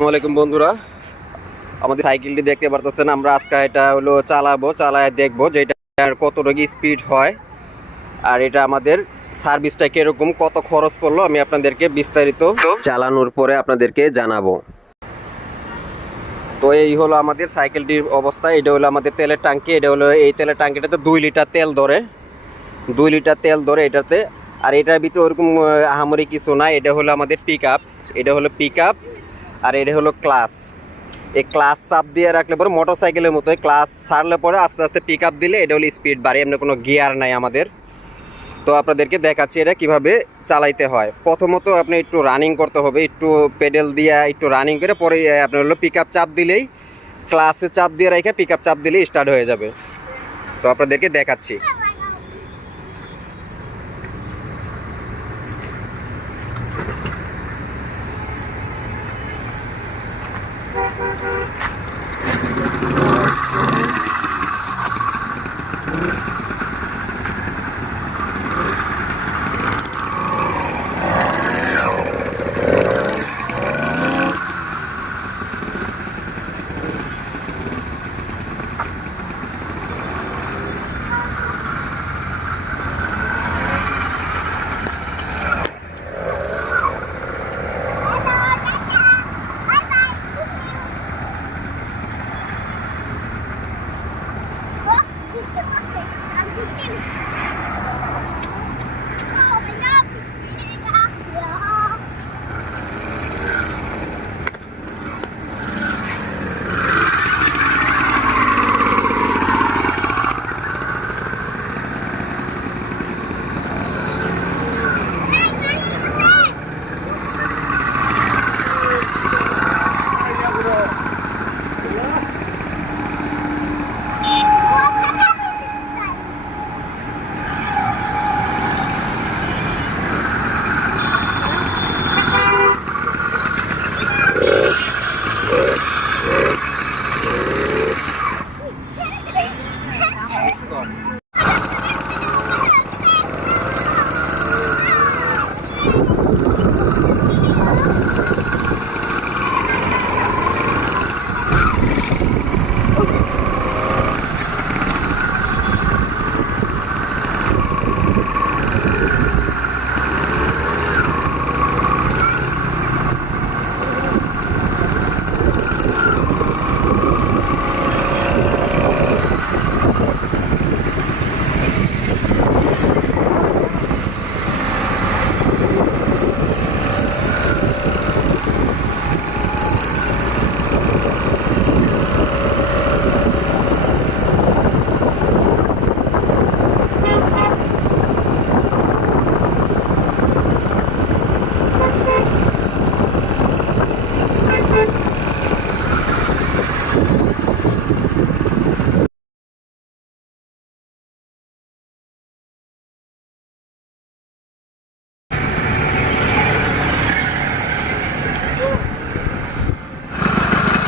আসসালামাইকুম বন্ধুরা। আমাদের সাইকেলটি দেখতে পারতেছেন আমরা আজকে এটা হলো চালাবো চালায় দেখব যে এটার কতটুকু স্পিড হয় আর এটা আমাদের সার্ভিসটা কীরকম কত খরচ পড়ল আমি আপনাদেরকে বিস্তারিত চালানোর পরে আপনাদেরকে জানাব। তো এই হলো আমাদের সাইকেলটির অবস্থা এটা হলো আমাদের তেলের ট্যাঙ্কি এটা হলো এই তেলের ট্যাঙ্কিটাতে দুই লিটার তেল ধরে দুই লিটার তেল ধরে এটাতে আর এটার ভিতরে ওরকম আহ, আহামরি কিছু নাই এটা হলো আমাদের পিক আপ এটা হলো পিক আপ আর এটা হলো ক্লাস। এই ক্লাস চাপ দিয়ে রাখলে পরে মোটর সাইকেলের মতো ক্লাস ছাড়লে পরে আস্তে আস্তে পিক আপ দিলে এটা হলো স্পিড বাড়ে, এমনি কোনো গিয়ার নাই আমাদের। তো আপনাদেরকে দেখাচ্ছি এটা কীভাবে চালাইতে হয়। প্রথমত আপনি একটু রানিং করতে হবে, একটু পেডেল দিয়ে একটু রানিং করে পরে আপনার হলো পিক চাপ দিলেই ক্লাসে চাপ দিয়ে রেখে পিক চাপ দিলেই স্টার্ট হয়ে যাবে। তো আপনাদেরকে দেখাচ্ছি।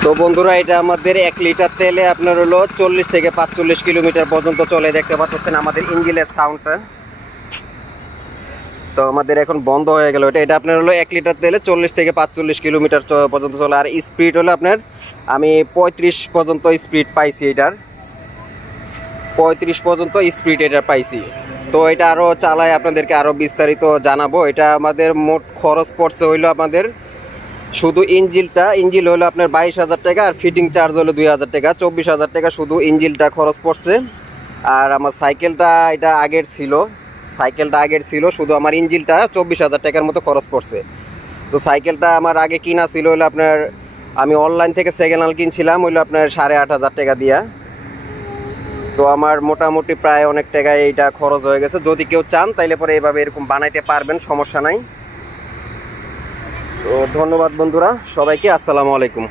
তো বন্ধুরা, এটা আমাদের এক লিটার তেলে আপনার হলো চল্লিশ থেকে পাঁচচল্লিশ কিলোমিটার পর্যন্ত চলে দেখতে পাচ্ছেন আমাদের ইঞ্জিনের সাউন্ডটা তো আমাদের এখন বন্ধ হয়ে গেল। এটা এটা আপনার হলো এক লিটার তেলে চল্লিশ থেকে পাঁচচল্লিশ কিলোমিটার পর্যন্ত চলে। আর স্পিড হলো আপনার, আমি পঁয়ত্রিশ পর্যন্ত স্পিড পাইছি এটার। পঁয়ত্রিশ পর্যন্ত স্পিড এটা পাইছি। তো এটা আরও চালায় আপনাদেরকে আরও বিস্তারিত জানাব। এটা আমাদের মোট খরচ পড়ছে হইল আমাদের শুধু ইঞ্জিলটা, ইঞ্জিল হলো আপনার বাইশ হাজার টাকা আর ফিটিং চার্জ হলো দুই হাজার টাকা। চব্বিশ হাজার টাকা শুধু ইঞ্জিলটা খরচ পড়ছে। আর আমার সাইকেলটা এটা আগের ছিল। সাইকেলটা আগের ছিল, শুধু আমার ইঞ্জিলটা চব্বিশ হাজার টাকার মতো খরচ পড়ছে। তো সাইকেলটা আমার আগে কিনা ছিল হলো আপনার, আমি অনলাইন থেকে সেকেন্ড হ্যান্ড কিনছিলাম হইল আপনার সাড়ে আট হাজার টাকা দিয়া। তো আমার মোটামুটি প্রায় অনেক টাকায় এইটা খরচ হয়ে গেছে। যদি কেউ চান, তাইলে পরে এইভাবে এরকম বানাইতে পারবেন, সমস্যা নাই। তো ধন্যবাদ বন্ধুরা সবাইকে আসসালামু আলাইকুম।